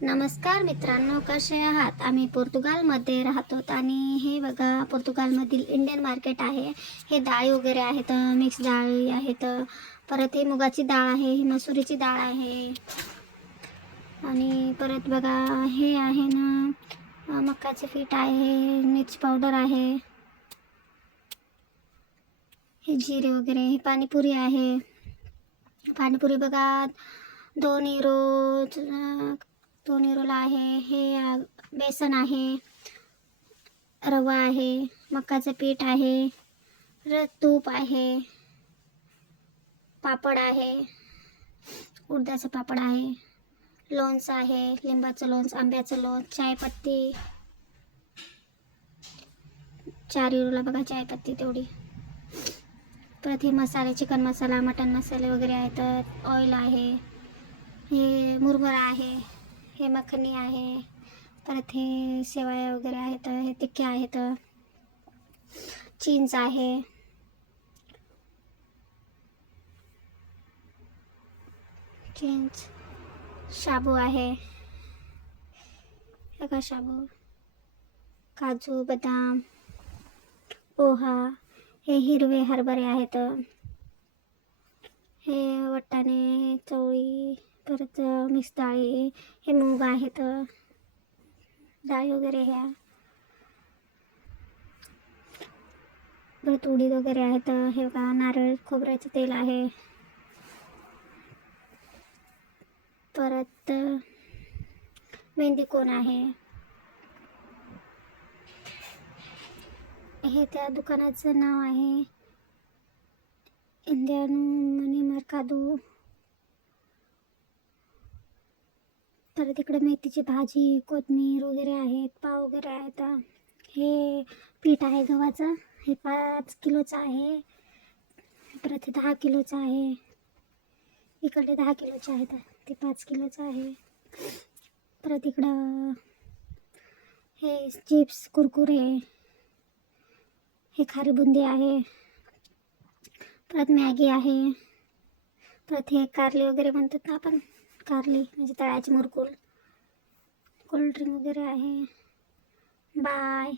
नमस्कार मित्रांनो, कसे आहात? आम्ही पोर्तुगालमध्ये राहतो आणि हे बघा पोर्तुगालमधील इंडियन मार्केट आहे. हे डाळी वगैरे आहेत, मिक्स डाळी आहेत. परत हे मुगाची डाळ आहे, ही मसुरीची डाळ आहे. आणि परत बघा हे आहे ना मक्याचे पीठ आहे, मिरची पावडर आहे, हे जिरे वगैरे, हे पाणीपुरी आहे. पाणीपुरी बघा 2 युरोला आहे. हे बेसन आहे, रवा आहे, मक्याचं पीठ आहे, तूप आहे, पापड आहे, उडदाचं पापड आहे, लोणचं आहे, लिंबाचं लोणचं, आंब्याचं लोणचं, चायपत्ती 4 युरोला बघा चायपत्ती तेवढी. परत हे मसाले, चिकन मसाला, मटन मसाले वगैरे आहेत. ऑइल आहे, हे मुरमुरा आहे, हे मखनी आहे. परत हे शेवया वगैरे आहेत, हे टिक्के आहेत, चीज आहे, शाबू आहे, बघा शाबू, काजू, बदाम, पोहा, हे हिरवे हरभरे आहेत, हे वाटाणे, चवळी, परत मिक्स डाळी, हे मूग आहेत, डाळी वगैरे ह्या, परत उडीद वगैरे आहेत. हे बघा नारळ खोबऱ्याचं तेल आहे. परत मेहंदी कोण आहे. हे त्या दुकानाचं नाव आहे इंडियन मनी मर्कादो. तर तिकडे मेथीची भाजी, कोथिंबीर वगैरे आहेत, पाव वगैरे आहेत. हे पीठ आहे गव्हाचं, हे 5 किलोचं आहे. परत हे 10 किलोचं आहे. इकडे 10 किलोचे आहेत, ते 5 किलोचं आहे. परत इकडं हे चिप्स, कुरकुरे, हे खारी बुंदी आहे. परत मॅगी आहे. परत हे कारली वगैरे म्हणतात ना आपण, कारली म्हणजे तळ्याची मुरकूल, कोल्ड्रिंक वगैरे आहे. बाय.